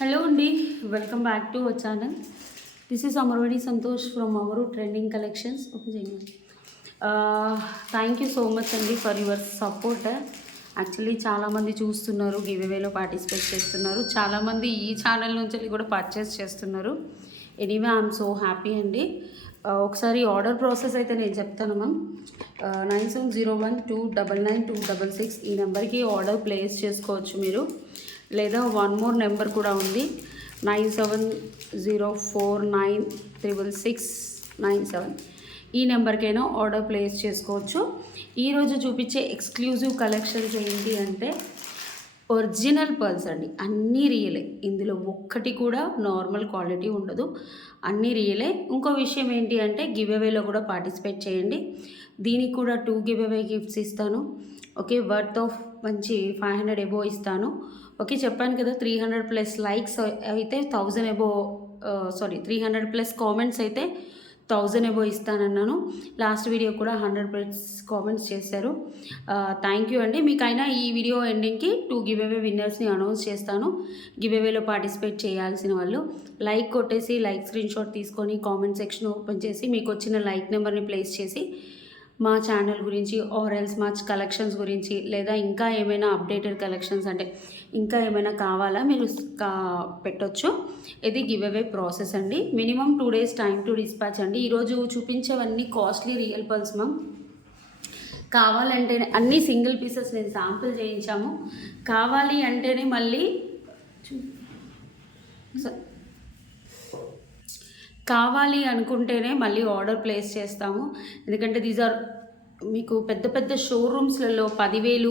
Hello అండి, welcome back to our channel. This is Amarvadi Santosh from Amaru trending collections. Open చేయండి. Thank you so much అండి for your support. Actually చాలామంది చూస్తున్నారు, give అవేలో participate చేస్తున్నారు, చాలామంది ఈ ఛానల్ నుంచి కూడా పర్చేస్ చేస్తున్నారు. ఎనీవే ఐఎమ్ సో హ్యాపీ అండి. ఒకసారి ఆర్డర్ ప్రాసెస్ అయితే నేను చెప్తాను మ్యామ్. 9701299266 ఈ నెంబర్కి ఆర్డర్ ప్లేస్ చేసుకోవచ్చు మీరు. లేదా వన్ మోర్ నెంబర్ కూడా ఉంది, 9704966697. ఈ నెంబర్కైనా ఆర్డర్ ప్లేస్ చేసుకోవచ్చు. ఈరోజు చూపించే ఎక్స్క్లూజివ్ కలెక్షన్స్ ఏంటి అంటే ఒరిజినల్ పర్ల్స్ అండి, అన్నీ రియలే. ఇందులో ఒక్కటి కూడా నార్మల్ క్వాలిటీ ఉండదు, అన్నీ రియలే. ఇంకో విషయం ఏంటి అంటే గివ్ అవేలో కూడా పార్టిసిపేట్ చేయండి. దీనికి కూడా 2 గివ్ అవే గిఫ్ట్స్ ఇస్తాను. ఓకే, వర్త్ ఆఫ్ మంచి 500 ఎబో ఇస్తాను. ఓకే, చెప్పాను కదా 300+ లైక్స్ అయితే 1000 ఎబో 300+ కామెంట్స్ అయితే 1000 ఎబో ఇస్తానన్నాను. లాస్ట్ వీడియో కూడా 100+ కామెంట్స్ చేశారు. థ్యాంక్ యూ అండి. మీకైనా ఈ వీడియో ఎండింగ్కి 2 గివ్ అవే విన్నర్స్ని అనౌన్స్ చేస్తాను. గివ్ అవేలో పార్టిసిపేట్ చేయాల్సిన వాళ్ళు లైక్ కొట్టేసి, లైక్ స్క్రీన్ షాట్ తీసుకొని కామెంట్ సెక్షన్ ఓపెన్ చేసి మీకు వచ్చిన లైక్ నెంబర్ని ప్లేస్ చేసి మా ఛానల్ గురించి ఆర్ ఎల్స్ మా కలెక్షన్స్ గురించి, లేదా ఇంకా ఏమైనా అప్డేటెడ్ కలెక్షన్స్ అంటే ఇంకా ఏమైనా కావాలా మీరు పెట్టొచ్చు. ఇది గివ్ అవే ప్రాసెస్ అండి. Minimum 2 days time to dispatch అండి. ఈరోజు చూపించేవన్నీ కాస్ట్లీ రియల్ పర్ల్స్ మ్యామ్. కావాలంటే అన్నీ సింగిల్ పీసెస్ నేను శాంపుల్ చేయించాము. కావాలి అంటేనే మళ్ళీ కావాలి అనుకుంటేనే మళ్ళీ ఆర్డర్ ప్లేస్ చేస్తాము. ఎందుకంటే దీస్ ఆర్ మీకు పెద్ద పెద్ద షోరూమ్స్లలో 10,000,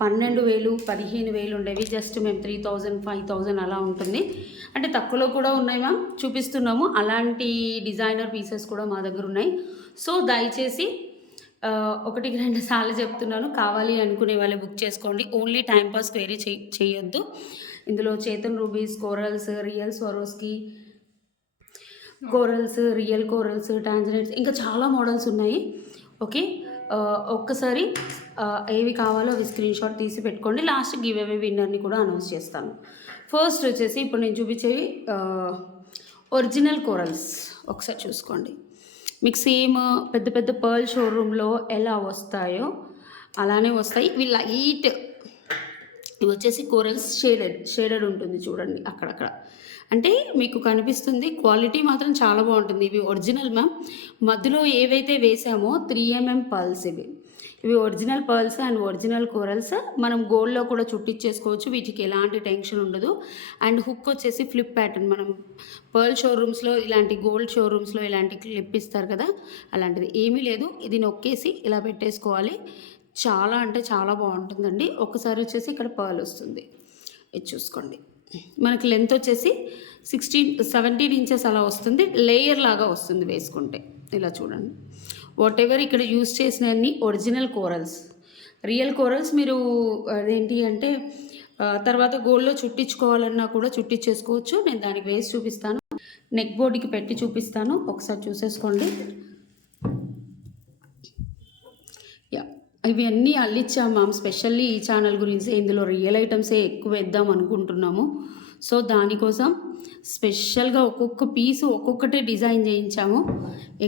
12,000, 15,000 ఉండేవి. జస్ట్ మేము 3,000, 5,000 అలా ఉంటుంది. అంటే తక్కువలో కూడా ఉన్నాయి మ్యామ్, చూపిస్తున్నాము. అలాంటి డిజైనర్ పీసెస్ కూడా మా దగ్గర ఉన్నాయి. సో దయచేసి 1-2 సార్లు చెప్తున్నాను, కావాలి అనుకునే వాళ్ళే బుక్ చేసుకోండి. ఓన్లీ టైంపాస్ క్వైరీ చేయొద్దు. ఇందులో Chatham rubies, corals, real Swarovski, corals, real corals, tanzanites, ఇంకా చాలా మోడల్స్ ఉన్నాయి. ఓకే, ఒక్కసారి ఏవి కావాలో అవి స్క్రీన్ షాట్ తీసి పెట్టుకోండి. లాస్ట్ గివ్ అవే విన్నర్ని కూడా అనౌన్స్ చేస్తాను. ఫస్ట్ వచ్చేసి ఇప్పుడు నేను చూపించేవి ఒరిజినల్ కోరల్స్. ఒకసారి చూసుకోండి. మీకు సేమ్ పెద్ద పెద్ద పర్ల్ షోరూంలో ఎలా వస్తాయో అలానే వస్తాయి. ఇవి లైట్, ఇవి వచ్చేసి కోరల్స్ షేడెడ్ ఉంటుంది చూడండి అక్కడక్కడ. అంటే మీకు కనిపిస్తుంది, క్వాలిటీ మాత్రం చాలా బాగుంటుంది. ఇవి ఒరిజినల్ మ్యామ్. మధ్యలో ఏవైతే వేసామో 3mm పర్ల్స్ ఇవి original pearls and original corals. మనం గోల్డ్లో కూడా చుట్టించేసుకోవచ్చు, వీటికి ఎలాంటి టెన్షన్ ఉండదు. అండ్ హుక్ వచ్చేసి ఫ్లిప్ ప్యాటర్న్. మనం పర్ల్ షోరూమ్స్లో ఇలాంటి గోల్డ్ షోరూమ్స్లో ఇలాంటి క్లిప్ ఇస్తారు కదా, అలాంటిది ఏమీ లేదు. ఇది నొక్కేసి ఇలా పెట్టేసుకోవాలి. చాలా అంటే చాలా బాగుంటుందండి. ఒకసారి వచ్చేసి ఇక్కడ పర్ల్ వస్తుంది, ఇది చూసుకోండి. మనకి లెంత్ వచ్చేసి 17 ఇంచెస్ అలా వస్తుంది. లేయర్ లాగా వస్తుంది వేసుకుంటే. ఇలా చూడండి, వాట్ ఎవర్ ఇక్కడ యూజ్ చేసినవన్నీ ఒరిజినల్ కోరల్స్. రియల్ కోరల్స్ మీరు అదేంటి అంటే తర్వాత గోల్డ్లో చుట్టించుకోవాలన్నా కూడా చుట్టించేసుకోవచ్చు. నేను దానికి వేసి చూపిస్తాను, నెక్ బోర్డుకి పెట్టి చూపిస్తాను, ఒకసారి చూసేసుకోండి. ఇవి అన్నీ అల్లిచ్చాము మ్యామ్, స్పెషల్లీ ఈ ఛానల్ గురించి. ఇందులో రియల్ ఐటమ్సే ఎక్కువ వేద్దాం అనుకుంటున్నాము. సో దానికోసం స్పెషల్గా ఒక్కొక్క పీసు ఒక్కొక్కటే డిజైన్ చేయించాము,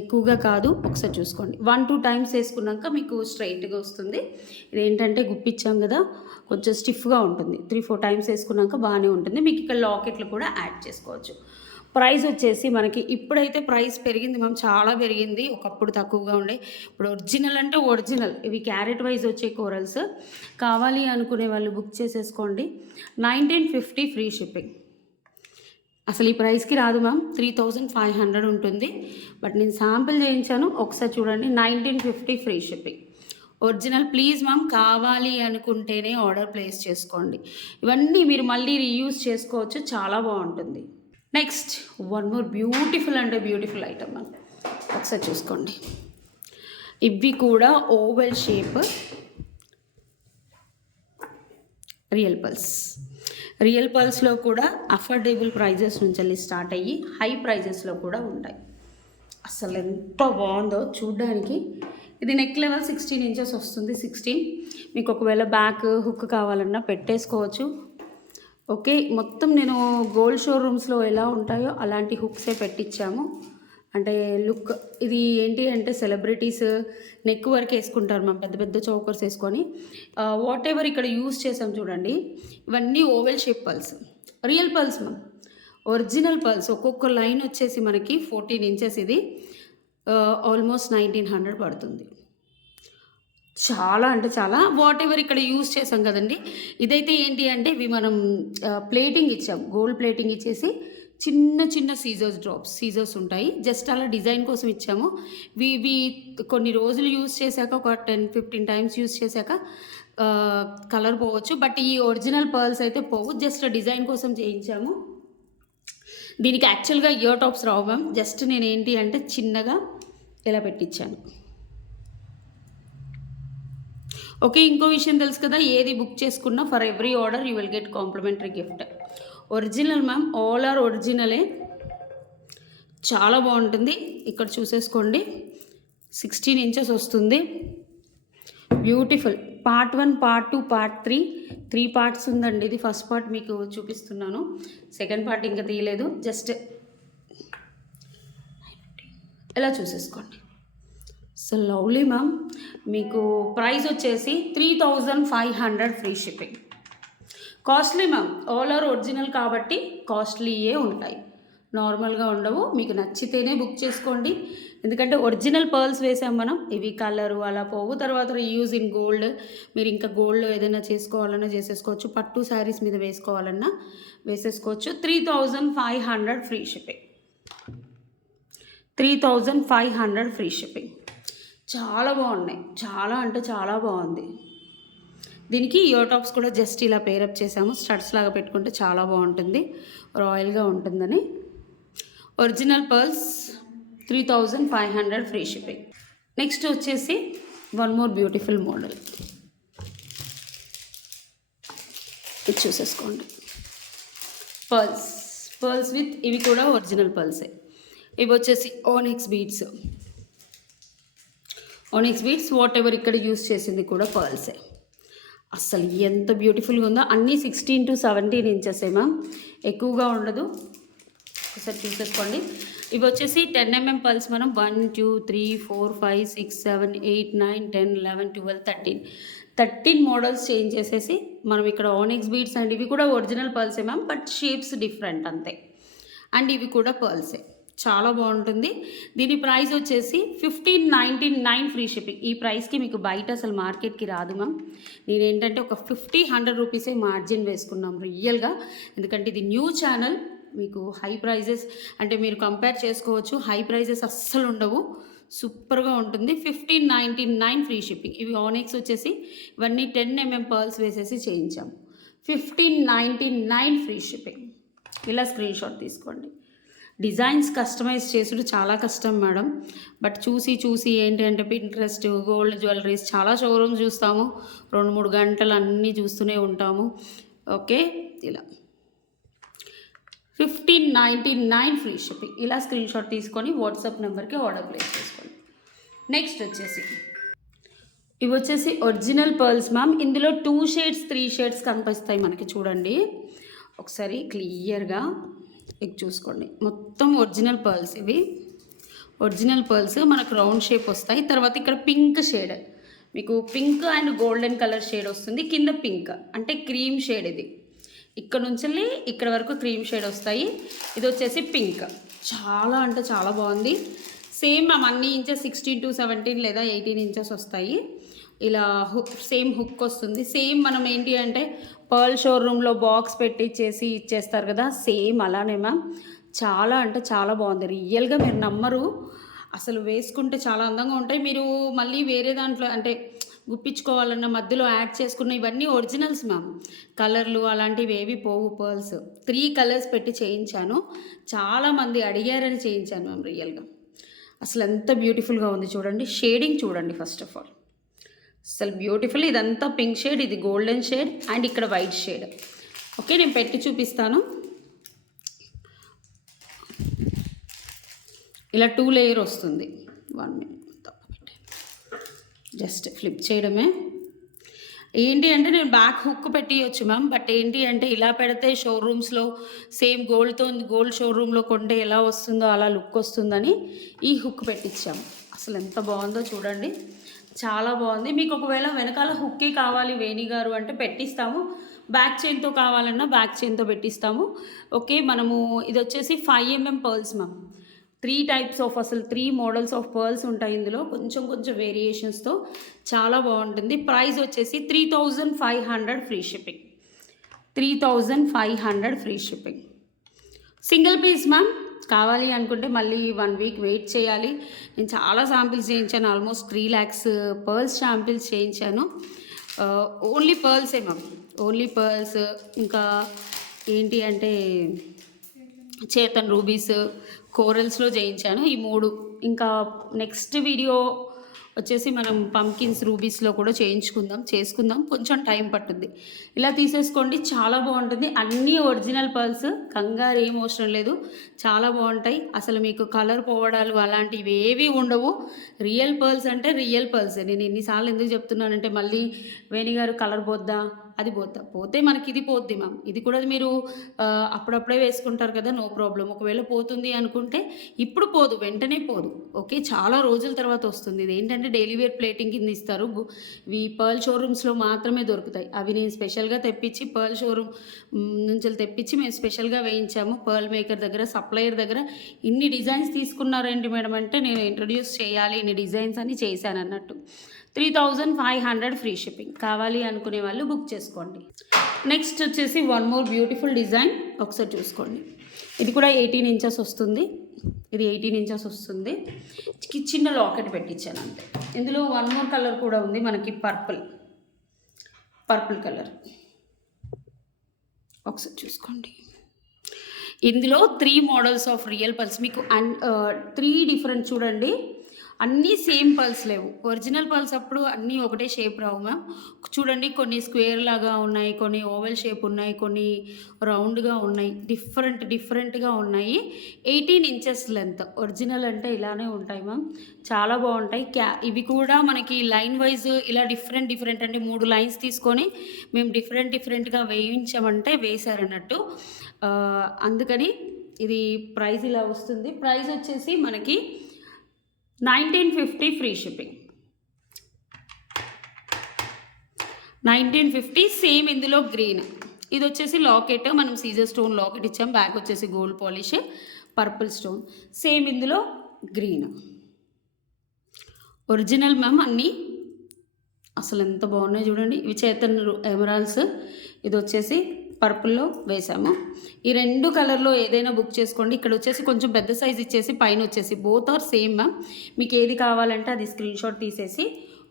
ఎక్కువగా కాదు. ఒకసారి చూసుకోండి. 1-2 టైమ్స్ వేసుకున్నాక మీకు స్ట్రైట్గా వస్తుంది. ఇదేంటంటే గుప్పిచ్చాం కదా, కొంచెం స్టిఫ్గా ఉంటుంది. 3-4 టైమ్స్ వేసుకున్నాక బాగానే ఉంటుంది. మీకు ఇక్కడ లాకెట్లు కూడా యాడ్ చేసుకోవచ్చు. ప్రైస్ వచ్చేసి మనకి ఇప్పుడైతే ప్రైస్ పెరిగింది మ్యామ్, చాలా పెరిగింది. ఒకప్పుడు తక్కువగా ఉండే, ఇప్పుడు ఒరిజినల్ అంటే ఒరిజినల్. ఇవి క్యారెట్ వైజ్ వచ్చే కోరల్స్. కావాలి అనుకునే వాళ్ళు బుక్ చేసేసుకోండి. 1950 ఫ్రీ షిప్పింగ్. అసలు ఈ ప్రైస్కి రాదు మ్యామ్, 3,500 ఉంటుంది. బట్ నేను శాంపిల్ చేయించాను, ఒకసారి చూడండి. 1950 free shipping original. Please ma'am, కావాలి అనుకుంటేనే ఆర్డర్ ప్లేస్ చేసుకోండి. ఇవన్నీ మీరు మళ్ళీ రీయూజ్ చేసుకోవచ్చు, చాలా బాగుంటుంది. నెక్స్ట్ వన్ మోర్ బ్యూటిఫుల్ అంటే బ్యూటిఫుల్ ఐటమ్ అని ఒకసారి చూసుకోండి. ఇవి కూడా oval shape real pearls. Real పర్ల్స్లో కూడా అఫోర్డబుల్ ప్రైజెస్ నుంచి స్టార్ట్ అయ్యి హై ప్రైజెస్లో కూడా ఉంటాయి. అసలు ఎంత బాగుందో చూడ్డానికి. ఇది నెక్ లెవెల్ 16 ఇంచెస్ వస్తుంది. 16 మీకు ఒకవేళ బ్యాక్ హుక్ కావాలన్నా పెట్టేసుకోవచ్చు. ఓకే. మొత్తం నేను గోల్డ్ షోరూమ్స్‌లో ఎలా ఉంటాయో అలాంటి హుక్సే పెట్టించాము. అంటే లుక్ ఇది ఏంటి అంటే సెలబ్రిటీస్ నెక్ వరకు వేసుకుంటారు మ్యామ్, పెద్ద పెద్ద చోకర్స్ వేసుకొని. వాట్ ఎవర్ ఇక్కడ యూజ్ చేసాం చూడండి, ఇవన్నీ oval shape pearls, real pearls ma'am, original pearls. ఒక్కొక్క లైన్ వచ్చేసి మనకి 14 ఇంచెస్. ఇది ఆల్మోస్ట్ 1900 పడుతుంది. చాలా అంటే చాలా. వాట్ ఎవర్ ఇక్కడ యూజ్ చేసాం కదండీ! ఇదైతే ఏంటి అంటే ఇవి మనం ప్లేటింగ్ ఇచ్చాం. గోల్డ్ ప్లేటింగ్ ఇచ్చేసి చిన్న చిన్న సీజర్స్ ఉంటాయి. జస్ట్ అలా డిజైన్ కోసం ఇచ్చాము. ఇవి కొన్ని రోజులు యూజ్ చేశాక ఒక 10-15 టైమ్స్ యూజ్ చేశాక కలర్ పోవచ్చు. బట్ ఈ ఒరిజినల్ పర్ల్స్ అయితే పోవు. జస్ట్ డిజైన్ కోసం చేయించాము. దీనికి యాక్చువల్‌గా ఇయర్ టాప్స్ రావు మ్యామ్. జస్ట్ నేను ఏంటి అంటే చిన్నగా ఇలా పెట్టించాను. ఓకే. ఇంకో విషయం తెలుసు కదా, ఏది బుక్ చేసుకున్నా for every order you will get complimentary gift. Original ma'am, all are ఒరిజినలే. చాలా బాగుంటుంది. ఇక్కడ చూసేసుకోండి, 16 ఇంచెస్ వస్తుంది. Beautiful. Part 1, part 2, part 3 parts ఉందండి. ఇది ఫస్ట్ పార్ట్ మీకు చూపిస్తున్నాను. సెకండ్ పార్ట్ ఇంకా తీయలేదు. జస్ట్ ఇలా చూసేసుకోండి. So lovely ma'am. మీకు ప్రైస్ వచ్చేసి 3500 free shipping. Costly ma'am, all are original కాబట్టి కాస్ట్లీయే ఉంటాయి, నార్మల్గా ఉండవు. మీకు నచ్చితేనే బుక్ చేసుకోండి. ఎందుకంటే ఒరిజినల్ పర్ల్స్ వేసాం మనం. ఇవి కలరు అలా పోవు. తర్వాత యూజ్ ఇన్ గోల్డ్. మీరు ఇంకా గోల్డ్ ఏదైనా చేసుకోవాలన్నా చేసేసుకోవచ్చు. పట్టు శారీస్ మీద వేసుకోవాలన్నా వేసేసుకోవచ్చు. 3500 ఫ్రీ షిప్పింగ్. 3500 free shipping. చాలా బాగున్నాయి. చాలా అంటే చాలా బాగుంది. దీనికి ఇయర్ టాప్స్ కూడా జస్ట్ ఇలా పేరప్ చేసాము. స్టడ్స్ లాగా పెట్టుకుంటే చాలా బాగుంటుంది, రాయల్గా ఉంటుందని. Original pearls 3500 free shipping. Next వచ్చేసి వన్ మోర్ బ్యూటిఫుల్ మోడల్. ఇది చూసేసుకోండి. పర్ల్స్ విత్ ఇవి కూడా ఒరిజినల్ పర్ల్సే. ఇవి వచ్చేసి ఓనిక్స్ బీడ్స్. వాట్ ఎవర్ ఇక్కడ యూస్ చేసింది కూడా పర్ల్సే. అసలు ఎంత బ్యూటిఫుల్గా ఉందో. అన్నీ 16 to 17 ఇంచెసే మ్యామ్, ఎక్కువగా ఉండదు. ఒకసారి చూసేసుకోండి. ఇవి వచ్చేసి 10 mm పర్ల్స్. మనం 1 2 3 4 5 6 7 8 9 10 11 12 13 మోడల్స్ చేంజ్ చేసేసి మనం ఇక్కడ ఓనిక్స్ బీడ్స్ అండ్ ఇవి కూడా ఒరిజినల్ పర్ల్సే మ్యామ్, బట్ షేప్స్ డిఫరెంట్ అంతే. అండ్ ఇవి కూడా పర్ల్సే. చాలా బాగుంటుంది. దీని ప్రైస్ వచ్చేసి 1599 ఫ్రీ షిప్పింగ్. ఈ ప్రైస్కి మీకు బయట అసలు మార్కెట్కి రాదు మ్యామ్. నేనేంటంటే ఒక 50-100 రూపీసే మార్జిన్ వేసుకున్నాం రియల్గా. ఎందుకంటే ఇది న్యూ ఛానల్. మీకు హై ప్రైజెస్ అంటే మీరు కంపేర్ చేసుకోవచ్చు. హై ప్రైజెస్ అస్సలు ఉండవు. సూపర్గా ఉంటుంది. 1599 ఫ్రీ షిప్పింగ్. ఇవి ఆనిక్స్ వచ్చేసి ఇవన్నీ 10 mm పర్ల్స్ వేసేసి చేయించాము. 1599 ఫ్రీ షిప్పింగ్. ఇలా స్క్రీన్ షాట్ తీసుకోండి. డిజైన్స్ కస్టమైజ్ చేసుడు చాలా కష్టం మేడం. బట్ చూసి ఏంటి అంటే పింట్రెస్ట్, గోల్డ్ జ్యువెలరీస్ చాలా షోరూమ్స్ చూస్తాము. 2-3 గంటలు అన్నీ చూస్తూనే ఉంటాము. ఓకే. ఇలా 1599 ఫ్రీ షిప్పింగ్. ఇలా స్క్రీన్ షాట్ తీసుకొని వాట్సాప్ నెంబర్కి ఆర్డర్ ప్లేస్ చేసుకోండి. నెక్స్ట్ వచ్చేసి ఇవి వచ్చేసి ఒరిజినల్ పర్ల్స్ మ్యామ్. ఇందులో 2 షేడ్స్ 3 షేడ్స్ కనిపిస్తాయి మనకి. చూడండి ఒకసారి క్లియర్గా ఇది చూసుకోండి. మొత్తం ఒరిజినల్ పర్ల్స్. ఇవి ఒరిజినల్ పర్ల్స్ మనకు రౌండ్ షేప్ వస్తాయి. తర్వాత ఇక్కడ పింక్ షేడ్, మీకు pink and golden colour shade వస్తుంది. కింద పింక్ అంటే క్రీమ్ షేడ్. ఇది ఇక్కడ నుంచి ఇక్కడ వరకు క్రీమ్ షేడ్ వస్తాయి. ఇది వచ్చేసి పింక్. చాలా అంటే చాలా బాగుంది. సేమ్ అన్ని ఇంచెస్ 16 to 17 లేదా 18 ఇంచెస్ వస్తాయి. ఇలా సేమ్ హుక్ వస్తుంది. సేమ్ మనం ఏంటి అంటే పర్ల్ షోరూంలో బాక్స్ పెట్టించేసి ఇచ్చేస్తారు కదా, సేమ్ అలానే మ్యామ్. చాలా అంటే చాలా బాగుంది. రియల్గా మీరు నమ్మరు. అసలు వేసుకుంటే చాలా అందంగా ఉంటాయి. మీరు మళ్ళీ వేరే దాంట్లో అంటే గుప్పించుకోవాలన్న మధ్యలో యాడ్ చేసుకున్న ఇవన్నీ ఒరిజినల్స్ మ్యామ్. కలర్లు అలాంటివి ఏవి పోవు. పర్ల్స్ 3 కలర్స్ పెట్టి చేయించాను. చాలామంది అడిగారని చేయించాను మ్యామ్. రియల్గా అసలు ఎంత బ్యూటిఫుల్గా ఉంది చూడండి. షేడింగ్ చూడండి ఫస్ట్ ఆఫ్ ఆల్. అసలు బ్యూటిఫుల్. ఇదంతా పింక్ షేడ్, ఇది గోల్డెన్ షేడ్ అండ్ ఇక్కడ వైట్ షేడ్. ఓకే, నేను పెట్టి చూపిస్తాను. ఇలా 2 లేయర్ వస్తుంది. 1 మినిట్ జస్ట్ ఫ్లిప్ చేయడమే. ఏంటి అంటే నేను బ్యాక్ హుక్ పెట్టియొచ్చు మ్యామ్. బట్ ఏంటి అంటే ఇలా పెడితే షోరూమ్స్‌లో సేమ్ గోల్డ్ షోరూమ్‌లో కొంటే ఎలా వస్తుందో అలా లుక్ వస్తుందని ఈ హుక్ పెట్టించాము. అసలు ఎంత బాగుందో చూడండి. చాలా బాగుంది. మీకు ఒకవేళ వెనకాల హుక్కే కావాలి వేణి గారు అంటే పెట్టిస్తాము. బ్యాక్ చైన్‌తో కావాలన్నా బ్యాక్ చైన్‌తో పెట్టిస్తాము. ఓకే. మనము ఇదొచ్చేసి 5 MM pearls ma'am. 3 types of అసలు 3 మోడల్స్ ఆఫ్ పర్ల్స్ ఉంటాయి ఇందులో. కొంచెం కొంచెం వేరియేషన్స్‌తో చాలా బాగుంటుంది. ప్రైస్ వచ్చేసి 3500 free shipping. 3500 free shipping. Single piece ma'am. కావాలి అనుకుంటే మళ్ళీ 1 వీక్ వెయిట్ చేయాలి. నేను చాలా శాంపిల్స్ చేయించాను. ఆల్మోస్ట్ 3 lakhs పర్ల్స్ శాంపిల్స్ చేయించాను. ఓన్లీ పర్ల్సే మ్యామ్. Only pearls. ఇంకా ఏంటి అంటే చేతన్ రూబీస్, కోరల్స్‌లో చేయించాను ఈ 3. ఇంకా నెక్స్ట్ వీడియో వచ్చేసి మనం పంకిన్స్ రూబీస్‌లో కూడా చేసుకుందాం. కొంచెం టైం పట్టుద్ది. ఇలా తీసేసుకోండి. చాలా బాగుంటుంది. అన్నీ ఒరిజినల్ పర్ల్స్. కంగారు ఏం అవసరం లేదు. చాలా బాగుంటాయి. అసలు మీకు కలర్ పోవడాలు అలాంటివి ఏవి ఉండవు. రియల్ పర్ల్స్ అంటే రియల్ పర్ల్సే. నేను ఎన్నిసార్లు ఎందుకు చెప్తున్నానంటే మళ్ళీ వేణి గారు కలర్ పోద్దా? అది పోతే మనకి ఇది పోద్ది మ్యామ్. ఇది కూడా మీరు అప్పుడప్పుడే వేసుకుంటారు కదా, నో ప్రాబ్లం. ఒకవేళ పోతుంది అనుకుంటే ఇప్పుడు పోదు, వెంటనే పోదు. ఓకే. చాలా రోజుల తర్వాత వస్తుంది. ఇది ఏంటంటే డైలీ వేర్ ప్లేటింగ్ కింద ఇస్తారు. ఇవి పర్ల్ షోరూమ్స్లో మాత్రమే దొరుకుతాయి. అవి నేను స్పెషల్గా తెప్పించి పర్ల్ షోరూమ్ నుంచి తెప్పించి మేము స్పెషల్గా వేయించాము. పర్ల్ మేకర్ దగ్గర, సప్లయర్ దగ్గర ఇన్ని డిజైన్స్ తీసుకున్నారేంటి మేడం అంటే నేను ఇంట్రడ్యూస్ చేయాలి ఇన్ని డిజైన్స్ అని చేశాను అన్నట్టు. 3500 ఫ్రీ షిప్పింగ్. కావాలి అనుకునే వాళ్ళు బుక్ చేసుకోండి. నెక్స్ట్ వచ్చేసి వన్ మోర్ బ్యూటిఫుల్ డిజైన్. ఒకసారి చూసుకోండి. ఇది కూడా 18 ఇంచెస్ వస్తుంది. ఇది 18 ఇంచెస్ వస్తుంది. చిన్న లాకెట్ పెట్టించాను అంతే. ఇందులో వన్ మోర్ కలర్ కూడా ఉంది మనకి, పర్పుల్ కలర్. ఒకసారి చూసుకోండి. ఇందులో 3 మోడల్స్ ఆఫ్ రియల్ పర్ల్స్ మీకు 3 డిఫరెంట్ చూడండి. అన్నీ సేమ్ పర్ల్స్ లేవు. ఒరిజినల్ పర్ల్స్ అప్పుడు అన్నీ ఒకటే షేప్ రావు మ్యామ్. చూడండి, కొన్ని స్క్వేర్ లాగా ఉన్నాయి, కొన్ని ఓవెల్ షేప్ ఉన్నాయి, కొన్ని రౌండ్గా ఉన్నాయి, డిఫరెంట్గా ఉన్నాయి. 18 ఇంచెస్ లెంత్. ఒరిజినల్ అంటే ఇలానే ఉంటాయి మ్యామ్. చాలా బాగుంటాయి. ఇవి కూడా మనకి లైన్ వైజ్ ఇలా డిఫరెంట్ అంటే 3 లైన్స్ తీసుకొని మేము డిఫరెంట్గా వేయించామంటే వేశారన్నట్టు. అందుకని ఇది ప్రైస్ ఇలా వస్తుంది. ప్రైస్ వచ్చేసి మనకి 1950 ఫ్రీ షిప్పింగ్. 1950. సేమ్ ఇందులో గ్రీన్. ఇది వచ్చేసి లాకెట్. మనం సీజర్ స్టోన్ లాకెట్ ఇచ్చాం. బ్యాక్ వచ్చేసి gold polish, purple stone. Same ఇందులో గ్రీన్. ఒరిజినల్ మ్యామ్ అన్నీ. అసలు ఎంత బాగున్నాయి చూడండి. ఇవి చేతన్ ఎమరాల్డ్స్. ఇది వచ్చేసి పర్పుల్లో వేసాము. ఈ 2 కలర్లో ఏదైనా బుక్ చేసుకోండి. ఇక్కడ వచ్చేసి కొంచెం పెద్ద సైజ్ ఇచ్చేసి పైన వచ్చేసి బోత్ ఆర్ సేమ్ మ్యామ్. మీకు ఏది కావాలంటే అది స్క్రీన్ షాట్ తీసేసి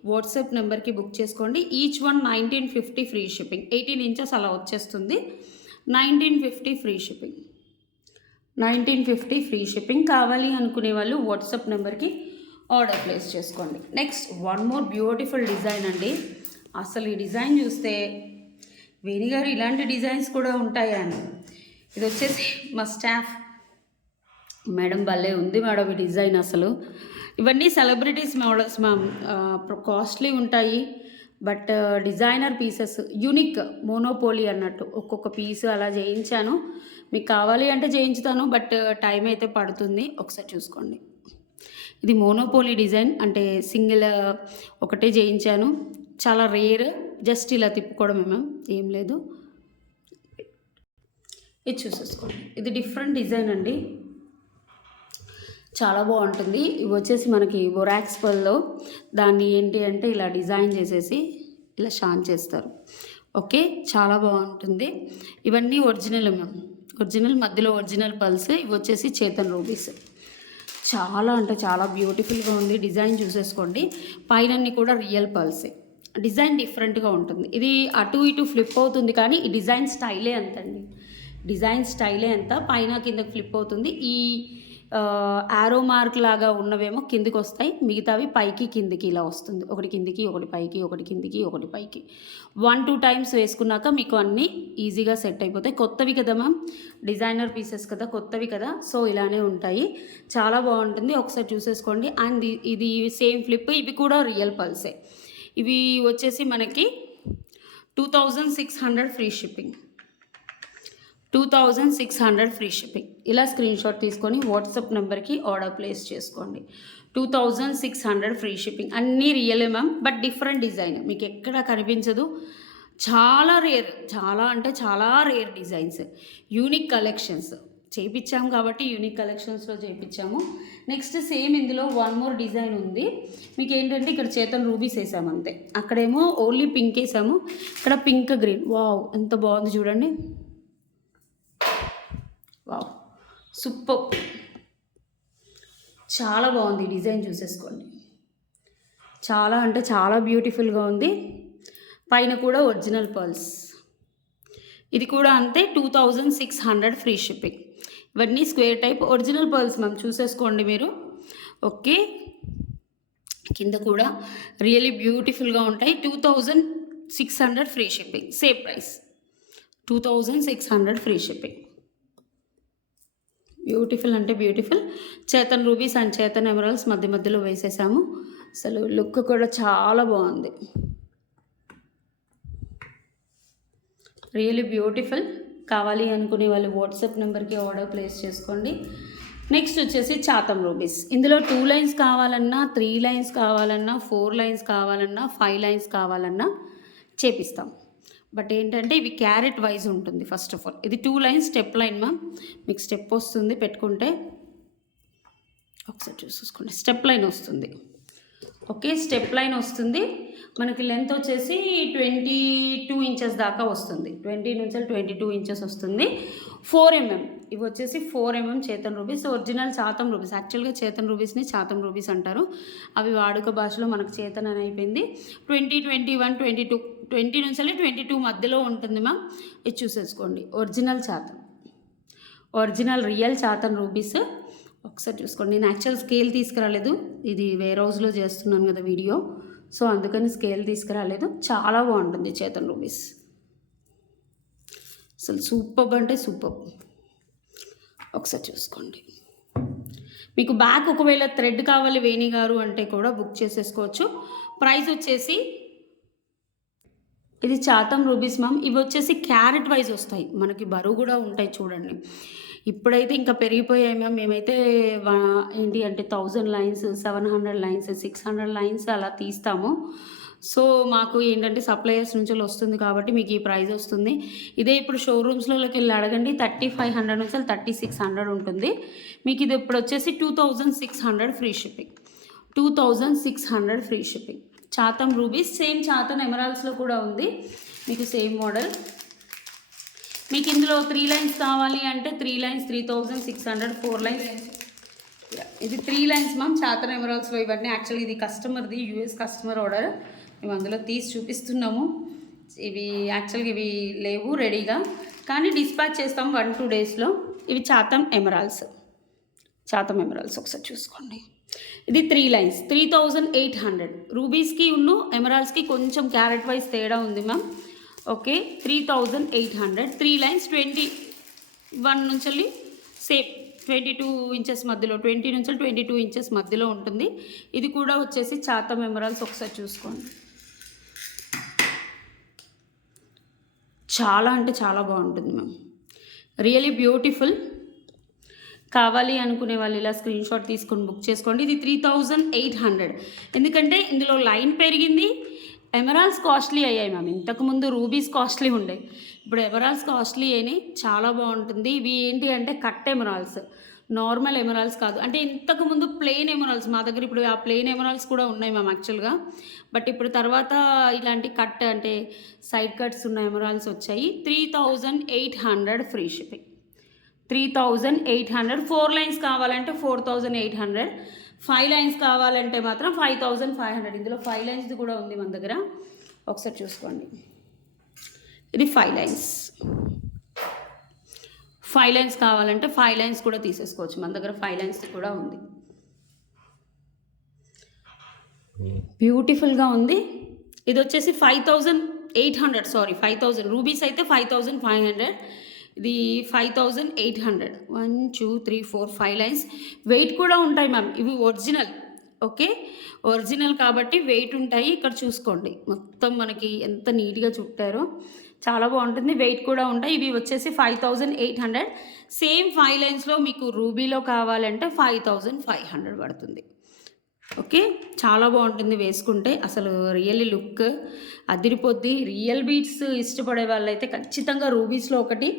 వాట్సాప్ నెంబర్కి బుక్ చేసుకోండి. Each one 1950 free shipping. 18 inches అలా వచ్చేస్తుంది. 1950 ఫ్రీ షిప్పింగ్. 1950 free shipping. కావాలి అనుకునే వాళ్ళు వాట్సాప్ నెంబర్కి ఆర్డర్ ప్లేస్ చేసుకోండి. Next one more beautiful design అండి. అసలు ఈ డిజైన్ చూస్తే వేణి గారు ఇలాంటి డిజైన్స్ కూడా ఉంటాయా అని. ఇది వచ్చేసి మస్టాఫ్. మేడం భలే ఉంది మేడం ఈ డిజైన్. అసలు ఇవన్నీ సెలబ్రిటీస్ మోడల్స్ మ్యామ్. కాస్ట్లీ ఉంటాయి but designer pieces, unique, monopoly అన్నట్టు. ఒక్కొక్క పీసు అలా చేయించాను. మీకు కావాలి అంటే చేయించుతాను, బట్ టైం అయితే పడుతుంది. ఒకసారి చూసుకోండి. ఇది మోనోపోలీ డిజైన్ అంటే సింగిల్ ఒకటే చేయించాను. చాలా రేర్. జస్ట్ ఇలా తిప్పుకోవడమే మ్యామ్, ఏం లేదు. ఇది చూసేసుకోండి. ఇది డిఫరెంట్ డిజైన్ అండి. చాలా బాగుంటుంది. ఇవి వచ్చేసి మనకి బొరాక్స్ పర్ల్లో దాన్ని ఏంటి అంటే ఇలా డిజైన్ చేసేసి ఇలా షాన్ చేస్తారు. ఓకే. చాలా బాగుంటుంది. ఇవన్నీ ఒరిజినల్ మ్యామ్. ఒరిజినల్, మధ్యలో ఒరిజినల్ పర్ల్స్. ఇవి వచ్చేసి చేతన్ రూబీస్. చాలా అంటే చాలా బ్యూటిఫుల్గా ఉంది. డిజైన్ చూసేసుకోండి. పైనన్ని కూడా రియల్ పర్ల్సే. డిజైన్ డిఫరెంట్గా ఉంటుంది. ఇది అటు ఇటు ఫ్లిప్ అవుతుంది కానీ ఈ డిజైన్ స్టైలే అంతండి. డిజైన్ స్టైలే అంత. పైన కిందకి ఫ్లిప్ అవుతుంది. ఈ యారో మార్క్ లాగా ఉన్నవేమో కిందికి వస్తాయి, మిగతావి పైకి కిందికి ఇలా వస్తుంది. ఒకటి కిందికి, ఒకటి పైకి, ఒకటి కిందికి, ఒకటి పైకి. 1-2 టైమ్స్ వేసుకున్నాక మీకు అన్నీ ఈజీగా సెట్ అయిపోతాయి. కొత్తవి కదా మ్యామ్, డిజైనర్ పీసెస్ కదా, కొత్తవి కదా, సో ఇలానే ఉంటాయి. చాలా బాగుంటుంది. ఒకసారి చూసేసుకోండి. అండ్ ఇది సేమ్ ఫ్లిప్. ఇవి కూడా రియల్ పల్సే. ఇవి వచ్చేసి మనకి 2600 ఫ్రీ షిప్పింగ్, 2600 ఫ్రీ షిప్పింగ్. ఇలా స్క్రీన్ షాట్ తీసుకొని వాట్సాప్ నెంబర్కి ఆర్డర్ ప్లేస్ చేసుకోండి. 2600 ఫ్రీ షిప్పింగ్. అన్నీ రియలే మ్యామ్, బట్ డిఫరెంట్ డిజైన్ మీకు ఎక్కడ కనిపించదు. చాలా రేర్, చాలా అంటే చాలా రేర్ డిజైన్స్, యూనిక్ కలెక్షన్స్ చేయించాము కాబట్టి యూనిక్ కలెక్షన్స్లో చేయించాము. నెక్స్ట్ సేమ్ ఇందులో వన్ మోర్ డిజైన్ ఉంది. మీకు ఏంటంటే ఇక్కడ చేతన్ రూబీస్ వేసాము అంతే, అక్కడేమో ఓన్లీ పింక్ వేసాము, ఇక్కడ పింక్ గ్రీన్. వావ్ ఎంత బాగుంది చూడండి, వావ్ సూపర్, చాలా బాగుంది డిజైన్, చూసేసుకోండి. చాలా అంటే చాలా బ్యూటిఫుల్గా ఉంది. పైన కూడా ఒరిజినల్ పర్ల్స్. ఇది కూడా అంతే 2600 ఫ్రీ షిప్పింగ్. ఇవన్నీ square type original pearls ma'am, చూసేసుకోండి మీరు. ఓకే, కింద కూడా రియలీ బ్యూటిఫుల్గా ఉంటాయి. 2600 free shipping, same price 2600 free shipping. Beautiful అంటే beautiful. Chatham rubies and Chatham emeralds మధ్య మధ్యలో వేసేసాము. అసలు లుక్ కూడా చాలా బాగుంది, రియలీ బ్యూటిఫుల్. కావాలి అనుకునే వాళ్ళు వాట్సాప్ నెంబర్కి ఆర్డర్ ప్లేస్ చేసుకోండి. నెక్స్ట్ వచ్చేసి చాతం రూబీస్. ఇందులో 2 లైన్స్ కావాలన్నా, 3 లైన్స్ కావాలన్నా, 4 లైన్స్ కావాలన్నా, 5 లైన్స్ కావాలన్నా చేపిస్తాం. బట్ ఏంటంటే ఇవి క్యారెట్ వైజ్ ఉంటుంది. ఫస్ట్ ఆఫ్ ఆల్ ఇది 2 లైన్స్ స్టెప్ లైన్ మ్యామ్, మీకు స్టెప్ వస్తుంది పెట్టుకుంటే, ఒకసారి చూసుకోండి, స్టెప్ లైన్ వస్తుంది. ఓకే, స్టెప్ లైన్ వస్తుంది. మనకి లెంత్ వచ్చేసి 22 ఇంచెస్ దాకా వస్తుంది, 20 నుంచి 22 ఇంచెస్ వస్తుంది. 4 mm, ఇవి వచ్చేసి 4 mm Chatham rubies, original Chatham rubies. యాక్చువల్గా చేతన్ రూబీస్ని చాతం రూబీస్ అంటారు, అవి వాడుక భాషలో మనకు చేతన్ అని అయిపోయింది. 20, 21, 22, 20 నుంచి 22 మధ్యలో ఉంటుంది మ్యామ్. ఇది చూసేసుకోండి, ఒరిజినల్ చాతం, ఒరిజినల్ రియల్ చాతన్ రూబీస్. ఒకసారి చూసుకోండి. నేను యాక్చువల్ స్కేల్ తీసుకురాలేదు, ఇది వేరే హౌస్లో చేస్తున్నాను కదా వీడియో, సో అందుకని స్కేల్ తీసుకురాలేదు. చాలా బాగుంటుంది చేతన్ రూబీస్, అసలు సూపర్ అంటే సూపర్. ఒకసారి చూసుకోండి. మీకు బ్యాక్ ఒకవేళ థ్రెడ్ కావాలి వేణి గారు అంటే కూడా బుక్ చేసేసుకోవచ్చు. ప్రైస్ వచ్చేసి ఇది చాతం రూబీస్ మ్యామ్. ఇవి వచ్చేసి క్యారెట్ వైజ్ వస్తాయి, మనకి బరువు కూడా ఉంటాయి చూడండి. ఇప్పుడైతే ఇంకా పెరిగిపోయాయి మ్యామ్. మేమైతే ఏంటి అంటే 1000 లైన్స్, 700 లైన్స్, 600 లైన్స్ అలా తీస్తాము. సో మాకు ఏంటంటే సప్లయర్స్ నుంచి వస్తుంది కాబట్టి మీకు ఈ ప్రైస్ వస్తుంది. ఇదే ఇప్పుడు షోరూమ్స్లోకి వెళ్ళి అడగండి, 3500 నుంచి 3600 ఉంటుంది. మీకు ఇది ఇప్పుడు వచ్చేసి 2600 free shipping, 2600 free shipping. Chatham rubies same Chatham ఎమరాల్డ్స్లో కూడా ఉంది మీకు సేమ్ మోడల్. మీకు ఇందులో 3 లైన్స్ కావాలి అంటే 3 లైన్స్ 3600, 4 లైన్స్. ఇది 3 లైన్స్ మ్యామ్ చాతన్ ఎమరాల్డ్స్లో. ఇవన్నీ యాక్చువల్లీ ఇది కస్టమర్ది, యూఎస్ కస్టమర్ ఆర్డర్, మేము అందులో తీసి చూపిస్తున్నాము. ఇవి యాక్చువల్గా ఇవి లేవు రెడీగా, కానీ డిస్పాచ్ చేస్తాం 1-2 డేస్లో. ఇవి చాతం ఎమరాల్డ్స్, చాతం ఎమరాల్డ్స్ ఒకసారి చూసుకోండి. ఇది 3 లైన్స్ 3800. రూబీస్కి ఉన్ను ఎమరాల్డ్స్కి కొంచెం క్యారెట్ వైజ్ తేడా ఉంది మ్యామ్. ఓకే, 3800. 3 లైన్స్ 21 నుంచి సేమ్ 22 ఇంచెస్ మధ్యలో, 20 నుంచి 22 ఇంచెస్ మధ్యలో ఉంటుంది. ఇది కూడా వచ్చేసి చాతం ఎమరాల్డ్స్. ఒకసారి చూసుకోండి, చాలా అంటే చాలా బాగుంటుంది మ్యామ్, రియలీ బ్యూటిఫుల్. కావాలి అనుకునే వాళ్ళు ఇలా స్క్రీన్ షాట్ తీసుకొని బుక్ చేసుకోండి. ఇది 3800. ఎందుకంటే ఇందులో లైన్ పెరిగింది, ఎమరాల్డ్స్ కాస్ట్లీ అయ్యాయి మ్యామ్. ఇంతకుముందు రూబీస్ కాస్ట్లీ ఉండే, ఇప్పుడు ఎమరాల్డ్స్ కాస్ట్లీ అయినాయి. చాలా బాగుంటుంది. ఇవి ఏంటి అంటే కట్ ఎమరాల్డ్స్, నార్మల్ ఎమరాల్డ్స్ కాదు. అంటే ఇంతకుముందు ప్లెయిన్ ఎమరాల్డ్స్ మా దగ్గర, ఇప్పుడు ఆ ప్లెయిన్ ఎమరాల్డ్స్ కూడా ఉన్నాయి మ్యామ్ యాక్చువల్గా. బట్ ఇప్పుడు తర్వాత ఇలాంటి కట్ అంటే సైడ్ కట్స్ ఉన్న ఎమరాల్డ్స్ వచ్చాయి. 3800 ఫ్రీ షిప్పింగ్, 3800. 4 లైన్స్ కావాలంటే 4800, 5 లైన్స్ కావాలంటే మాత్రం 5500. ఇందులో 5 లైన్స్ది కూడా ఉంది మన దగ్గర, ఒకసారి చూసుకోండి. ఇది 5 లైన్స్. 5 లైన్స్ కావాలంటే 5 లైన్స్ కూడా తీసేసుకోవచ్చు, మన దగ్గర 5 లైన్స్ కూడా ఉంది. బ్యూటిఫుల్గా ఉంది. ఇది వచ్చేసి 5800, సారీ 5000. రూబీస్ అయితే 5500, ఇది 5800. 1 2 3 4 5 లైన్స్. వెయిట్ కూడా ఉంటాయి మ్యామ్. ఇవి ఒరిజినల్ ఓకే. ఒరిజినల్ కాబట్టి వెయిట్ ఉంటాయి. ఇక్కడ చూసుకోండి. మొత్తం మనకి ఎంత నీట్‌గా చుట్టారో. చాలా బావుంటుంది. వెయిట్ కూడా ఉంటాయి. ఇవి వచ్చేసి 5800. సేమ్ 5 లైన్స్‌లో మీకు రూబీలో కావాలంటే 5500 పడుతుంది. ఓకే. చాలా బావుంటుంది వేసుకుంటే. అసలు రియల్లీ లుక్ అదిరిపోద్ది. రియల్ బీడ్స్ ఇష్టపడే వాళ్ళైతే ఖచ్చితంగా రూబీస్‌లో ఒకటి,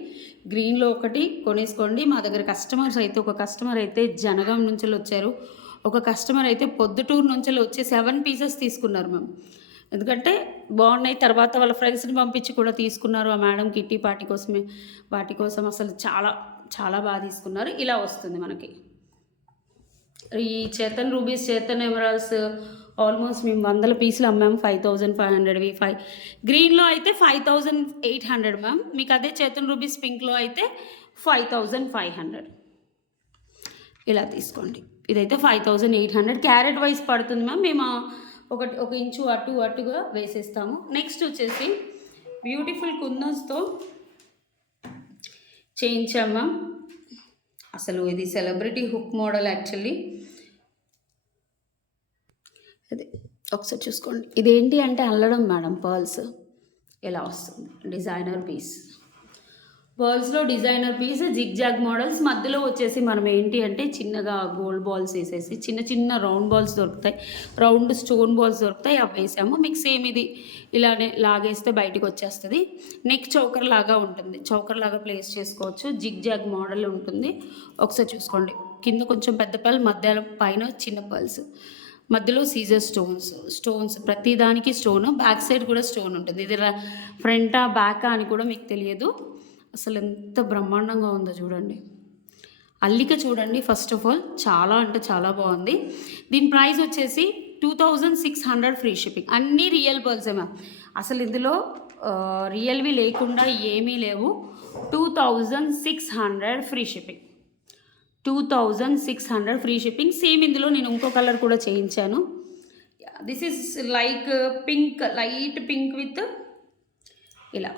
గ్రీన్‌లో ఒకటి కొనేసుకోండి. మా దగ్గర కస్టమర్స్ అయితే ఒక కస్టమర్ అయితే జనగాం నుంచెళ్ళొచ్చారు. ఒక కస్టమర్ అయితే పొద్దుటూరు నుంచెళ్ళి వచ్చి 7 పీసెస్ తీసుకున్నారు మ్యామ్. ఎందుకంటే బాగున్నాయి. తర్వాత వాళ్ళ ఫ్రెండ్స్‌ని పంపించి కూడా తీసుకున్నారు. ఆ మేడం కిట్టి పార్టీ కోసమే వాటి కోసం అసలు చాలా చాలా బాగా తీసుకున్నారు. ఇలా వస్తుంది మనకి. ఈ Chetan rubies, Chetan emeralds almost మేము వందల పీసులు అమ్మాము. 5500వి గ్రీన్‌లో అయితే 5800 మ్యామ్. మీకు అదే చేతన్ రూబీస్ పింక్‌లో అయితే 5500. ఇలా తీసుకోండి. ఇదైతే 5800 క్యారెట్ వైస్ పడుతుంది మ్యామ్. మేము ఒక ఇంచు అటుగా వేసేస్తాము. నెక్స్ట్ వచ్చేసి బ్యూటిఫుల్ కుందన్స్తో చేయించాం మ్యామ్. అసలు ఇది సెలబ్రిటీ హుక్ మోడల్ యాక్చువల్లీ. అదే ఒకసారి చూసుకోండి. ఇదేంటి అంటే అల్లడం మేడం పర్ల్స్ ఇలా వస్తుంది. డిజైనర్ పీస్, పర్ల్స్లో డిజైనర్ పీస్, జిగ్జాగ్ మోడల్స్. మధ్యలో వచ్చేసి మనం ఏంటి అంటే చిన్నగా గోల్డ్ బాల్స్ వేసేసి చిన్న చిన్న రౌండ్ బాల్స్ దొరుకుతాయి, రౌండ్ స్టోన్ బాల్స్ దొరుకుతాయి, అవి వేసాము. మీకు సేమ్ ఇది ఇలానే లాగేస్తే బయటికి వచ్చేస్తుంది. నెక్ చౌకర్ లాగా ఉంటుంది, చౌకర్ లాగా ప్లేస్ చేసుకోవచ్చు. జిగ్జాగ్ మోడల్ ఉంటుంది. ఒకసారి చూసుకోండి. కింద కొంచెం పెద్ద పర్ల్, మధ్య పైన చిన్న పర్ల్స్, మధ్యలో సీజర్ స్టోన్స్ ప్రతి దానికి స్టోన్. బ్యాక్ సైడ్ కూడా స్టోన్ ఉంటుంది. ఇది ఫ్రంటా బ్యాకా అని కూడా మీకు తెలియదు. అసలు ఎంత బ్రహ్మాండంగా ఉందో చూడండి. అల్లిక చూడండి. ఫస్ట్ ఆఫ్ ఆల్ చాలా అంటే చాలా బాగుంది. దీని ప్రైస్ వచ్చేసి 2600 ఫ్రీ షిప్పింగ్. అన్నీ రియల్ పర్ల్సే మ్యామ్. అసలు ఇందులో రియల్వి లేకుండా ఏమీ లేవు. 2600 free shipping. 2600 free shipping. Same ఇందులో నేను ఇంకో కలర్ కూడా చేయించాను. This is like pink, light pink with ఇలా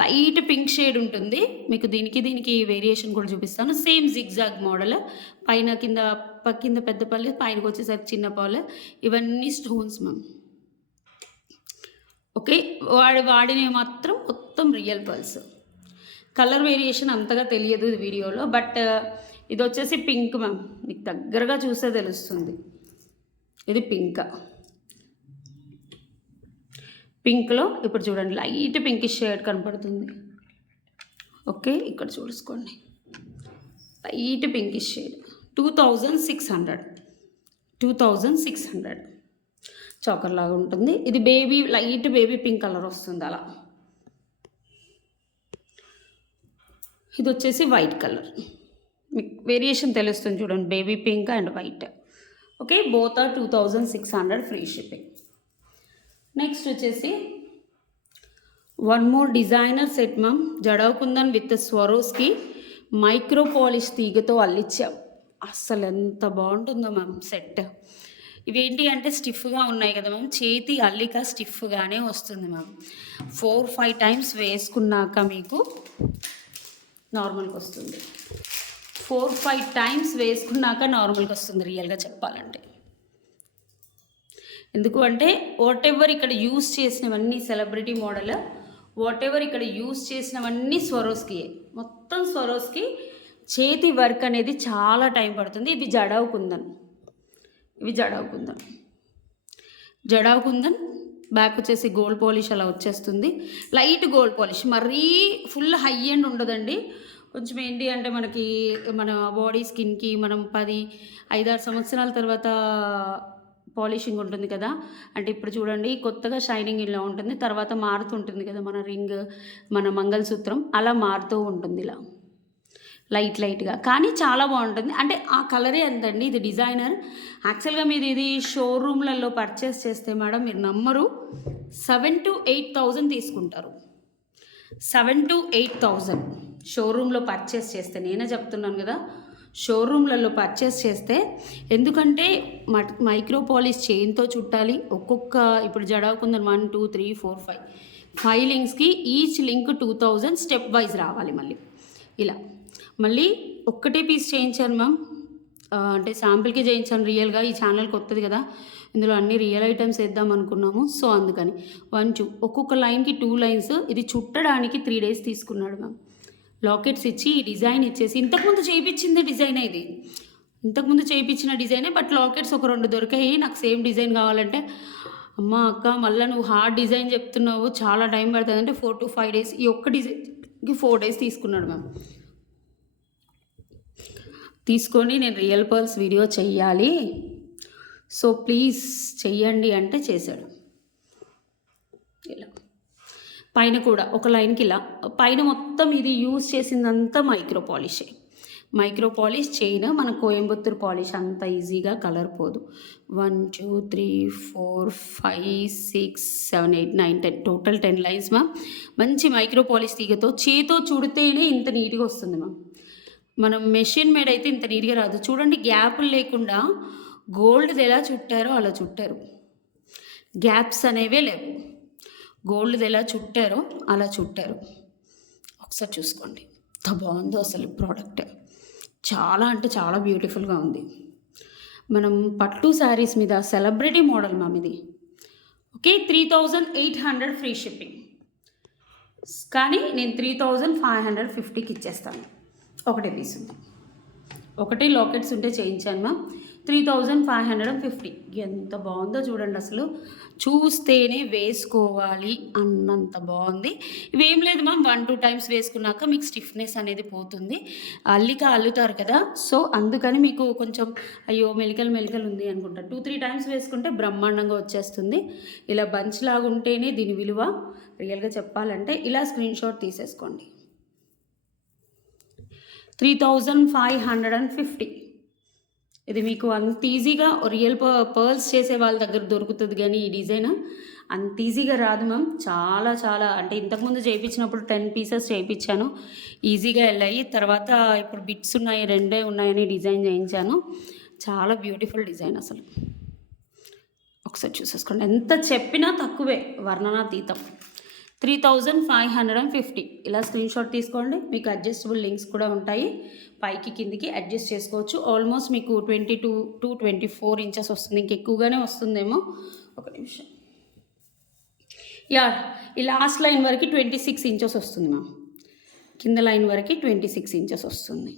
లైట్ పింక్ షేడ్ ఉంటుంది. మీకు దీనికి వేరియేషన్ కూడా చూపిస్తాను. సేమ్ జిగ్జాగ్ మోడల్, పైన కింద పెద్ద పళ్ళు, పైనకి వచ్చేసరికి చిన్న పళ్ళు. ఇవన్నీ స్టోన్స్ మ్యామ్. ఓకే. వాడినవి మాత్రం మొత్తం రియల్ పర్ల్స్. కలర్ వేరియేషన్ అంతగా తెలియదు ఇది వీడియోలో. బట్ ఇది వచ్చేసి పింక్ మ్యామ్. మీకు దగ్గరగా చూస్తే తెలుస్తుంది. ఇది పింక్లో ఇప్పుడు చూడండి లైట్ పింక్ షేడ్ కనపడుతుంది. ఓకే. ఇక్కడ చూసుకోండి లైట్ పింక్ షేడ్. 2600 చాకర్ లాగా ఉంటుంది. ఇది లైట్ బేబీ పింక్ కలర్ వస్తుంది అలా. ఇది వచ్చేసి వైట్ కలర్. మీకు వేరియేషన్ తెలుస్తుంది చూడండి. Baby pink and white. Okay. Both are 2600 free shipping. Next వచ్చేసి one more designer set ma'am. Jadau kundan with Swarovski micro polish తీగతో అల్లిచ్చాం. అస్సలు ఎంత బాగుంటుందో మ్యామ్ సెట్. ఇవేంటి అంటే స్టిఫ్గా ఉన్నాయి కదా మ్యామ్. చేతి అల్లిక స్టిఫ్గానే వస్తుంది మ్యామ్. 4-5 టైమ్స్ వేసుకున్నాక మీకు నార్మల్గా వస్తుంది. 4-5 టైమ్స్ వేసుకున్నాక నార్మల్గా వస్తుంది రియల్గా చెప్పాలంటే. ఎందుకు అంటే వాటెవర్ ఇక్కడ యూస్ చేసినవన్నీ సెలబ్రిటీ మోడల్, వాటెవర్ ఇక్కడ యూస్ చేసినవన్నీ స్వరోస్కియే. మొత్తం స్వరోస్కి. చేతి వర్క్ అనేది చాలా టైం పడుతుంది. ఇవి జడావ్ కుందన్. బ్యాక్ వచ్చేసి గోల్డ్ పాలిష్ అలా వచ్చేస్తుంది. లైట్ గోల్డ్ పాలిష్, మరీ ఫుల్ హై ఎండ్ ఉండదండి. కొంచెం ఏంటి అంటే మన బాడీ స్కిన్కి మనం 5-6 సంవత్సరాల తర్వాత పాలిషింగ్ ఉంటుంది కదా. అంటే ఇప్పుడు చూడండి కొత్తగా షైనింగ్ ఇలా ఉంటుంది, తర్వాత మారుతుంటుంది కదా మన రింగ్, మన మంగళసూత్రం అలా మారుతూ ఉంటుంది ఇలా లైట్గా. కానీ చాలా బాగుంటుంది. అంటే ఆ కలరే అంతండి. ఇది డిజైనర్. యాక్చువల్గా మీరు ఇది షోరూమ్లలో పర్చేస్ చేస్తే మేడం మీరు నమ్మరు, 7,000-8,000 తీసుకుంటారు. 7,000-8,000 షోరూంలో పర్చేస్ చేస్తే. నేనే చెప్తున్నాను కదా, షోరూమ్లలో పర్చేస్ చేస్తే. ఎందుకంటే మైక్రో పాలిష్ చైన్తో చుట్టాలి. ఇప్పుడు జడావ్ కుందన్ 1, 2, 3, 4, 5 లింక్స్కి ఈచ్ లింక్ 2,000 స్టెప్ వైజ్ రావాలి. మళ్ళీ ఇలా ఒక్కటే పీస్ చేయించాను మ్యామ్. అంటే శాంపిల్‌కి చేయించాను రియల్‌గా. ఈ ఛానల్ కొత్తది కదా! ఇందులో అన్ని రియల్ ఐటెమ్స్ ఏద్దాం అనుకున్నాము. సో, అందుకని 1, 2 ఒక్కొక్క లైన్‌కి 2 లైన్స్. ఇది చుట్టడానికి 3 డేస్ తీసుకున్నాడు మ్యామ్. లాకెట్స్ ఇచ్చి ఈ డిజైన్ ఇచ్చేసి ఇంతకుముందు చేయించిందే డిజైనే ఇది. ఇంతకుముందు చేయించిన డిజైనే, బట్ లాకెట్స్ ఒక 2 దొరికాయి. నాకు సేమ్ డిజైన్ కావాలంటే, అమ్మ అక్క మళ్ళీ నువ్వు హార్డ్ డిజైన్ చెప్తున్నావు, చాలా టైం పడుతుంది అంటే 4 to 5 డేస్. ఈ ఒక్క డిజైన్కి 4 డేస్ తీసుకున్నాడు మ్యామ్. తీసుకొని నేను రియల్ పర్ల్స్ వీడియో చెయ్యాలి, సో ప్లీజ్ చెయ్యండి అంటే చేశాడు. ఇలా పైన కూడా ఒక లైన్కి ఇలా పైన మొత్తం ఇది యూజ్ చేసిందంతా మైక్రో పాలిషే. మైక్రో పాలిష్ చైన్ మన కోయంబత్తూర్ పాలిష్ అంత ఈజీగా కలర్ పోదు. 1, 2, 3, 4, 5, 6, 7, 8, 9, 10 టోటల్ 10 లైన్స్ మ్యామ్. మంచి మైక్రో పాలిష్ తీగతో చేతో చుడితేనే ఇంత నీట్గా వస్తుంది మ్యామ్. మనం మెషిన్ మేడ్ అయితే ఇంత నీట్గా రాదు. చూడండి గ్యాపులు లేకుండా గోల్డ్ది ఎలా చుట్టారో అలా చుట్టారు. గ్యాప్స్ అనేవే లేవు. గోల్డ్ది ఎలా చుట్టారో అలా చుట్టారు. ఒకసారి చూసుకోండి ఎంత బాగుందో అసలు ప్రోడక్ట్. చాలా అంటే చాలా బ్యూటిఫుల్గా ఉంది. మనం పట్టు శారీస్ మీద సెలబ్రిటీ మోడల్ మ్యామ్ ఇది. ఓకే, 3800 ఫ్రీ షిప్పింగ్, కానీ నేను 3550కి ఇచ్చేస్తాను. ఒకటే పీస్ ఉంది, ఒకటే లాకెట్స్ ఉంటే చేయించాను మ్యామ్. 3550. ఎంత బాగుందో చూడండి, అసలు చూస్తేనే వేసుకోవాలి అన్నంత బాగుంది. ఇవేం లేదు మ్యామ్, 1-2 టైమ్స్ వేసుకున్నాక మీకు స్టిఫ్నెస్ అనేది పోతుంది. అల్లిక అల్లుతారు కదా, సో అందుకని మీకు కొంచెం అయ్యో మెలికలు ఉంది అనుకుంటా. 2-3 టైమ్స్ వేసుకుంటే బ్రహ్మాండంగా వచ్చేస్తుంది. ఇలా బంచ్ లాగా ఉంటేనే దీని విలువ. రియల్గా చెప్పాలంటే ఇలా స్క్రీన్ షాట్ తీసేసుకోండి. 3550. ఇది మీకు అంత ఈజీగా రియల్ పర్ల్స్ చేసే వాళ్ళ దగ్గర దొరుకుతుంది, కానీ ఈ డిజైన్ అంత ఈజీగా రాదు మ్యామ్. చాలా చాలా అంటే ఇంతకుముందు చేయించినప్పుడు 10 పీసెస్ చేయించాను, ఈజీగా వెళ్ళాయి. తర్వాత ఇప్పుడు బిట్స్ ఉన్నాయి, 2 ఉన్నాయని డిజైన్ చేయించాను. చాలా బ్యూటిఫుల్ డిజైన్ అసలు. ఒకసారి చూసేసుకోండి, ఎంత చెప్పినా తక్కువే, వర్ణనాతీతం. 3550. ఇలా స్క్రీన్ షాట్ తీసుకోండి. మీకు అడ్జస్టబుల్ లింక్స్ కూడా ఉంటాయి, పైకి కిందికి అడ్జస్ట్ చేసుకోవచ్చు. ఆల్మోస్ట్ మీకు 22 to 24 ఇంచెస్ వస్తుంది, ఇంకెక్కువగానే వస్తుందేమో. ఒక నిమిషం. యా, ఈ లాస్ట్ లైన్ వరకు 26 ఇంచెస్ వస్తుంది మ్యామ్. కింద లైన్ వరకు 26 ఇంచెస్ వస్తుంది.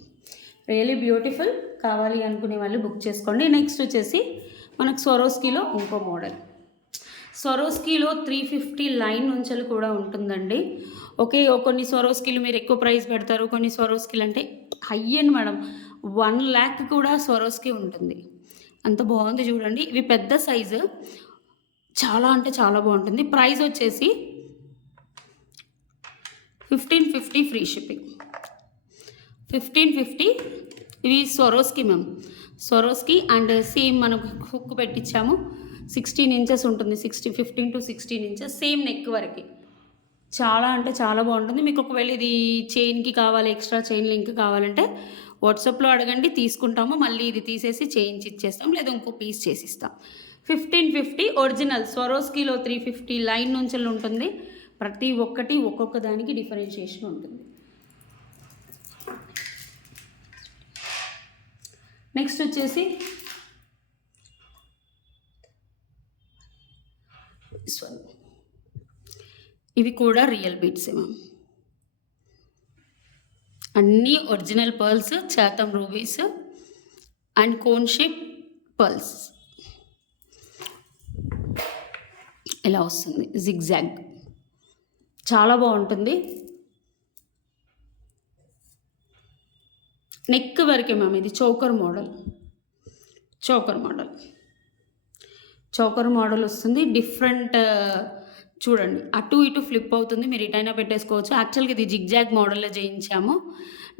Really beautiful. కావాలి అనుకునే వాళ్ళు బుక్ చేసుకోండి. నెక్స్ట్ వచ్చేసి మనకు స్వరోస్కీలో ఇంకో మోడల్. స్వరోస్కీలో 350 లైన్ నుంచెలు కూడా ఉంటుందండి. ఓకే, కొన్ని స్వరోస్కీలు మీరు ఎక్కువ ప్రైస్ పెడతారు, కొన్ని స్వరోస్కీలు అంటే హై అండ్ మేడం 1 lakh కూడా స్వరోస్కీ ఉంటుంది. అంత బాగుంది చూడండి. ఇవి పెద్ద సైజు, చాలా అంటే చాలా బాగుంటుంది. ప్రైస్ వచ్చేసి 1550 ఫ్రీ షిప్పింగ్. 1550. ఇవి Swarovski ma'am, Swarovski. And same మనం హుక్ పెట్టించాము, 16 ఇంచెస్ ఉంటుంది. 15 to 16 ఇంచెస్, సేమ్ నెక్ వరకు. చాలా అంటే చాలా బాగుంటుంది. మీకు ఒకవేళ ఇది చైన్కి కావాలి, ఎక్స్ట్రా చైన్ లింక్ కావాలంటే వాట్సాప్లో అడగండి, తీసుకుంటాము. మళ్ళీ ఇది తీసేసి చేయించి ఇచ్చేస్తాం, లేదా ఇంకో పీస్ చేసిస్తాం. 1550 ఒరిజినల్. స్వరోస్కీలో 350 లైన్ నుంచి ఉంటుంది. ప్రతి ఒక్కటి ఒక్కొక్క దానికి డిఫరెన్షియేషన్ ఉంటుంది. నెక్స్ట్ వచ్చేసి ఇవి కూడా రియల్ బీట్స్ మ్యామ్. అన్నీ original pearls, Chatham rubies and cone shape pearls. ఇలా వస్తుంది జిగ్జాగ్, చాలా బాగుంటుంది. నెక్ వరకే మ్యామ్. ఇది చోకర్ మోడల్, చోకర్ మోడల్ వస్తుంది. డిఫరెంట్ చూడండి, అటు ఇటు ఫ్లిప్ అవుతుంది, మీరు ఇటైనా పెట్టేసుకోవచ్చు. యాక్చువల్గా ఇది జిగ్జాగ్ మోడల్లో చేయించాము.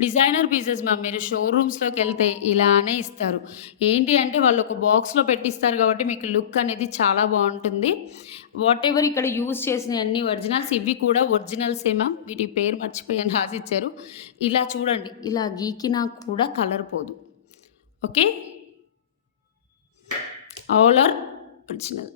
Designer pieces ma'am. మీరు షోరూమ్స్లోకి వెళ్తే ఇలానే ఇస్తారు. ఏంటి అంటే వాళ్ళు ఒక బాక్స్లో పెట్టిస్తారు కాబట్టి మీకు లుక్ అనేది చాలా బాగుంటుంది. వాట్ ఎవర్ ఇక్కడ యూజ్ చేసిన అన్ని ఒరిజినల్స్, ఇవి కూడా ఒరిజినల్సే మ్యామ్. వీటి పేరు మర్చిపోయాను, రాసిచ్చారు. ఇలా చూడండి, ఇలా గీకినా కూడా కలర్ పోదు. Okay, all are original.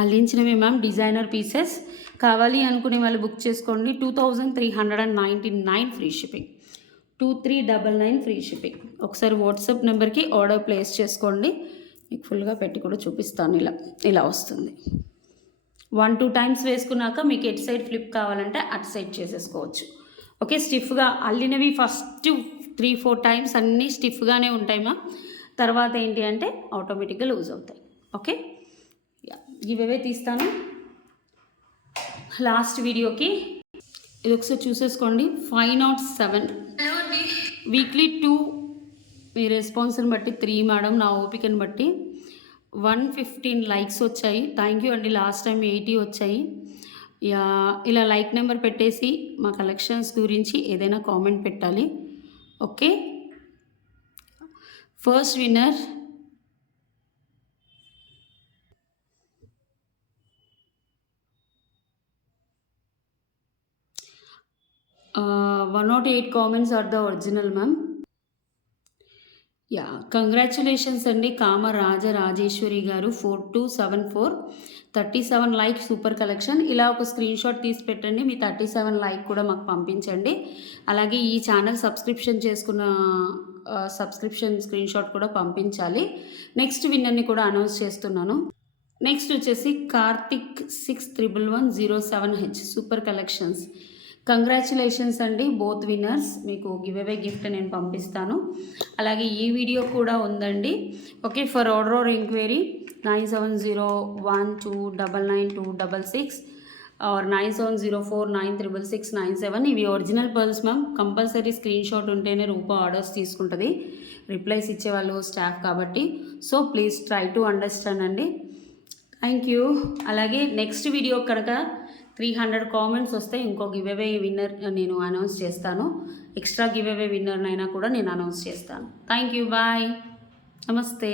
అల్లించినవి మ్యామ్, డిజైనర్ పీసెస్. కావాలి అనుకునే వాళ్ళు బుక్ చేసుకోండి. 2399 ఫ్రీ షిప్పింగ్. 2399 free shipping. ఒకసారి వాట్సాప్ నెంబర్కి ఆర్డర్ ప్లేస్ చేసుకోండి. మీకు ఫుల్గా పెట్టి కూడా చూపిస్తాను. ఇలా వస్తుంది. 1-2 టైమ్స్ వేసుకున్నాక మీకు ఎటు సైడ్ ఫ్లిప్ కావాలంటే అటు సైడ్ చేసేసుకోవచ్చు. ఓకే, స్టిఫ్గా అల్లినవి ఫస్ట్ 3-4 టైమ్స్ అన్నీ స్టిఫ్గానే ఉంటాయి తర్వాత ఏంటి అంటే ఆటోమేటిక్గా లూజ్ అవుతాయి. ఓకే, ఇవే తీస్తాను. లాస్ట్ వీడియోకి ఇది ఒకసారి చూసేసుకోండి. 507 వీక్లీ 2 మీ రెస్పాన్స్ని బట్టి 3 మేడం, నా ఓపికని బట్టి 115 లైక్స్ వచ్చాయి. థ్యాంక్ యూ అండి. లాస్ట్ టైం 80 వచ్చాయి. ఇలా లైక్ నెంబర్ పెట్టేసి మా కలెక్షన్స్ గురించి ఏదైనా కామెంట్ పెట్టాలి. Okay, first winner uh, 108 comments are the original, ma'am. Congratulations అండి. రాజేశ్వరి గారు 4274 37 లైక్, సూపర్ కలెక్షన్. ఇలా ఒక స్క్రీన్ షాట్ తీసి పెట్టండి. మీ 37 లైక్ కూడా మాకు పంపించండి. అలాగే ఈ ఛానల్ సబ్స్క్రిప్షన్ చేసుకున్న సబ్స్క్రిప్షన్ స్క్రీన్ షాట్ కూడా పంపించాలి. నెక్స్ట్ విన్నర్ని కూడా అనౌన్స్ చేస్తున్నాను. నెక్స్ట్ వచ్చేసి Karthik 611107H super collections. Congratulations అండి బోత్ విన్నర్స్. మీకు గివ్ అవే గిఫ్ట్ నేను పంపిస్తాను. అలాగే ఈ వీడియో కూడా ఉందండి. Okay, for order or enquiry 9701299266 or 9704966697. ఇవి original pearls ma'am. Compulsory screenshot ఉంటేనే రూపా ఆర్డర్స్ తీసుకుంటుంది. రిప్లైస్ ఇచ్చేవాళ్ళు స్టాఫ్ కాబట్టి. So please try to understand అండి. Thank you. అలాగే నెక్స్ట్ వీడియో కనుక 300 కామెంట్స్ వస్తే ఇంకో గివ్ అవే విన్నర్ నేను అనౌన్స్ చేస్తాను. ఎక్స్ట్రా గివ్ అవే విన్నర్నైనా కూడా నేను అనౌన్స్ చేస్తాను. థ్యాంక్ యూ, బాయ్, నమస్తే.